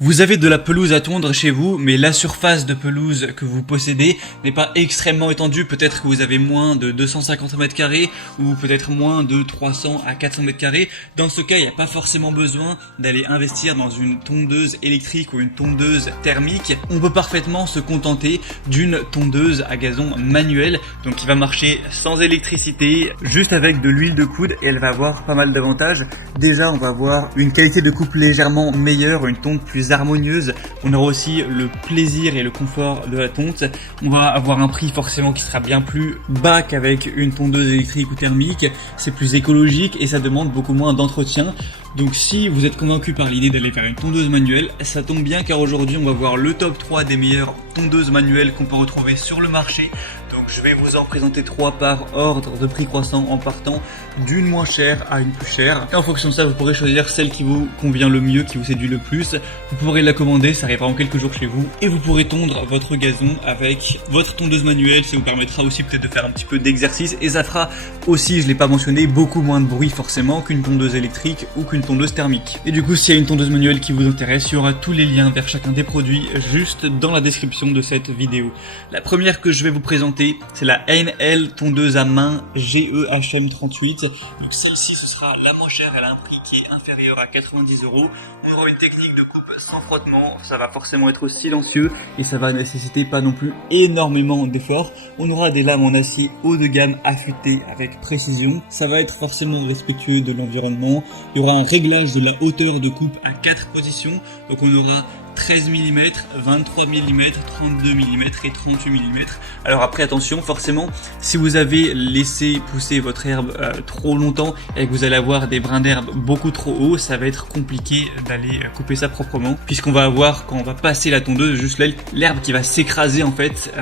Vous avez de la pelouse à tondre chez vous, mais la surface de pelouse que vous possédez n'est pas extrêmement étendue. Peut-être que vous avez moins de 250 mètres carrés ou peut-être moins de 300 à 400 mètres carrés. Dans ce cas, il n'y a pas forcément besoin d'aller investir dans une tondeuse électrique ou une tondeuse thermique. On peut parfaitement se contenter d'une tondeuse à gazon manuelle, donc qui va marcher sans électricité, juste avec de l'huile de coude, et elle va avoir pas mal d'avantages. Déjà, on va avoir une qualité de coupe légèrement meilleure, une tonte plus harmonieuse. On aura aussi le plaisir et le confort de la tonte. On va avoir un prix forcément qui sera bien plus bas qu'avec une tondeuse électrique ou thermique. C'est plus écologique et ça demande beaucoup moins d'entretien. Donc si vous êtes convaincu par l'idée d'aller vers une tondeuse manuelle, ça tombe bien car aujourd'hui on va voir le top 3 des meilleures tondeuses manuelles qu'on peut retrouver sur le marché. Donc je vais vous en présenter 3 par ordre de prix croissant en partant d'une moins chère à une plus chère. Et en fonction de ça, vous pourrez choisir celle qui vous convient le mieux, qui vous séduit le plus. Vous pourrez la commander, ça arrivera en quelques jours chez vous. Et vous pourrez tondre votre gazon avec votre tondeuse manuelle. Ça vous permettra aussi peut-être de faire un petit peu d'exercice. Et ça fera aussi, je l'ai pas mentionné, beaucoup moins de bruit forcément qu'une tondeuse électrique ou qu'une tondeuse thermique. Et du coup, s'il y a une tondeuse manuelle qui vous intéresse, il y aura tous les liens vers chacun des produits juste dans la description de cette vidéo. La première que je vais vous présenter, c'est la NL tondeuse à main GEHM38. Donc celle-ci, ce sera la moins chère, elle a un prix qui est inférieur à 90 €. On aura une technique de coupe sans frottement, ça va forcément être silencieux et ça va nécessiter pas non plus énormément d'efforts. On aura des lames en acier haut de gamme affûtées avec précision. Ça va être forcément respectueux de l'environnement. Il y aura un réglage de la hauteur de coupe à 4 positions. Donc on aura 13 mm, 23 mm, 32 mm et 38 mm. Alors après attention, forcément, si vous avez laissé pousser votre herbe trop longtemps et que vous allez avoir des brins d'herbe beaucoup trop hauts, ça va être compliqué d'aller couper ça proprement, puisqu'on va avoir, quand on va passer la tondeuse, juste l'herbe qui va s'écraser en fait.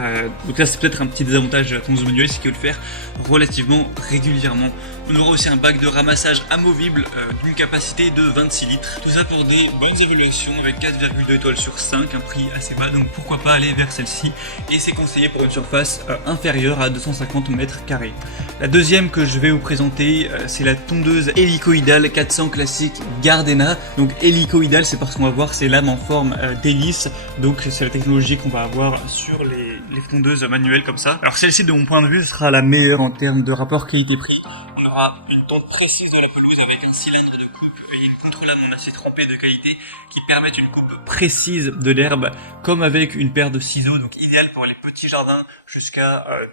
Donc là c'est peut-être un petit désavantage de la tondeuse manuelle, c'est qu'il faut le faire relativement régulièrement. On aura aussi un bac de ramassage amovible d'une capacité de 26 litres. Tout ça pour des bonnes évaluations avec 4,2 étoiles sur 5, un prix assez bas, donc pourquoi pas aller vers celle-ci. Et c'est conseillé pour une surface inférieure à 250 mètres carrés. La deuxième que je vais vous présenter, c'est la tondeuse hélicoïdale 400 classique Gardena. Donc hélicoïdale, c'est parce qu'on va voir ces lames en forme d'hélice. Donc c'est la technologie qu'on va avoir sur les tondeuses manuelles comme ça. Alors celle-ci, de mon point de vue, sera la meilleure en termes de rapport qualité-prix. On aura une tonte précise dans la pelouse avec un cylindre de coupe et une contre-lame en acier trempé de qualité qui permettent une coupe précise de l'herbe, comme avec une paire de ciseaux, donc idéal pour les petits jardins jusqu'à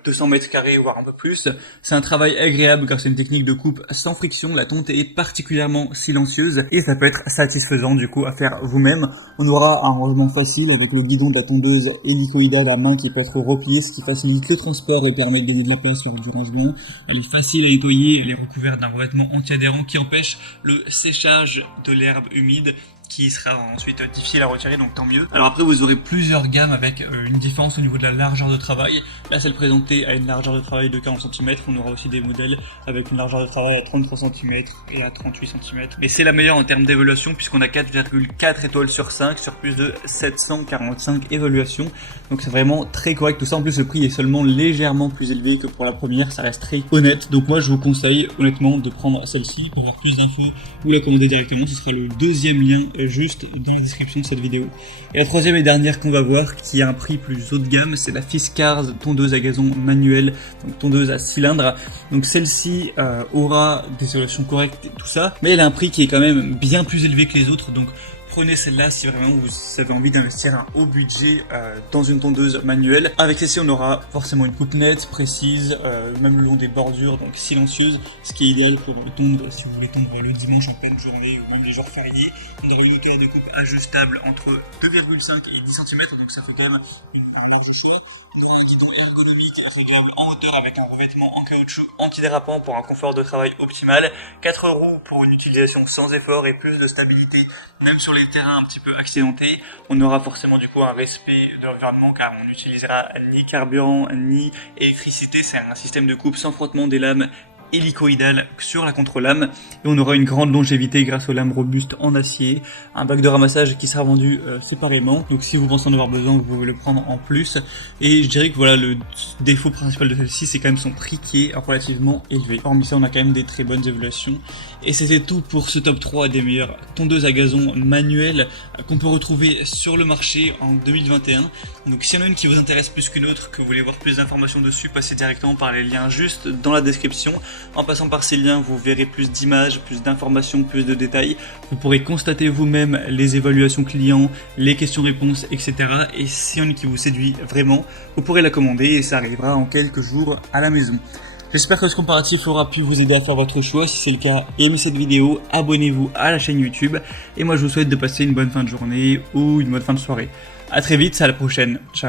200 mètres carrés voire un peu plus. C'est un travail agréable car c'est une technique de coupe sans friction, la tonte est particulièrement silencieuse et ça peut être satisfaisant du coup à faire vous-même. On aura un rangement facile avec le guidon de la tondeuse hélicoïdale à main qui peut être replié, ce qui facilite les transports et permet de gagner de la place lors du rangement. Elle est facile à nettoyer, elle est recouverte d'un revêtement anti-adhérent qui empêche le séchage de l'herbe humide, qui sera ensuite difficile à retirer, donc tant mieux. Alors après, vous aurez plusieurs gammes avec une différence au niveau de la largeur de travail. Là, celle présentée a une largeur de travail de 40 cm. On aura aussi des modèles avec une largeur de travail à 33 cm et à 38 cm. Mais c'est la meilleure en termes d'évaluation puisqu'on a 4,4 étoiles sur 5 sur plus de 745 évaluations. Donc c'est vraiment très correct tout ça. En plus, le prix est seulement légèrement plus élevé que pour la première. Ça reste très honnête. Donc moi, je vous conseille honnêtement de prendre celle-ci. Pour voir plus d'infos, vous la commandez directement. Ce sera le deuxième lien juste dans la description de cette vidéo. Et la troisième et dernière qu'on va voir, qui a un prix plus haut de gamme, c'est la Fiskars tondeuse à gazon manuelle, donc tondeuse à cylindre. Donc celle-ci aura des solutions correctes et tout ça, mais elle a un prix qui est quand même bien plus élevé que les autres, donc prenez celle-là si vraiment vous avez envie d'investir un haut budget dans une tondeuse manuelle. Avec celle-ci, on aura forcément une coupe nette, précise, même le long des bordures, donc silencieuse, ce qui est idéal pour tondre si vous voulez tondre le dimanche en pleine journée ou même les jours fériés. On aura une hauteur de coupe ajustable entre 2,5 et 10 cm, donc ça fait quand même un large choix. On aura un guidon ergonomique réglable en hauteur avec un revêtement en caoutchouc antidérapant pour un confort de travail optimal. 4 roues pour une utilisation sans effort et plus de stabilité, même sur les terrains un petit peu accidentés. On aura forcément du coup un respect de l'environnement car on n'utilisera ni carburant ni électricité. C'est un système de coupe sans frottement des lames hélicoïdale sur la contre-lame et on aura une grande longévité grâce aux lames robustes en acier, un bac de ramassage qui sera vendu séparément, donc si vous pensez en avoir besoin vous pouvez le prendre en plus. Et je dirais que voilà, le défaut principal de celle-ci c'est quand même son prix qui est relativement élevé. Hormis ça on a quand même des très bonnes évaluations. Et c'était tout pour ce top 3 des meilleures tondeuses à gazon manuelles qu'on peut retrouver sur le marché en 2021. Donc s'il y en a une qui vous intéresse plus qu'une autre, que vous voulez voir plus d'informations dessus, passez directement par les liens juste dans la description. En passant par ces liens, vous verrez plus d'images, plus d'informations, plus de détails. Vous pourrez constater vous-même les évaluations clients, les questions-réponses, etc. Et s'il y en a une qui vous séduit vraiment, vous pourrez la commander et ça arrivera en quelques jours à la maison. J'espère que ce comparatif aura pu vous aider à faire votre choix. Si c'est le cas, aimez cette vidéo, abonnez-vous à la chaîne YouTube. Et moi je vous souhaite de passer une bonne fin de journée ou une bonne fin de soirée. A très vite, à la prochaine. Ciao.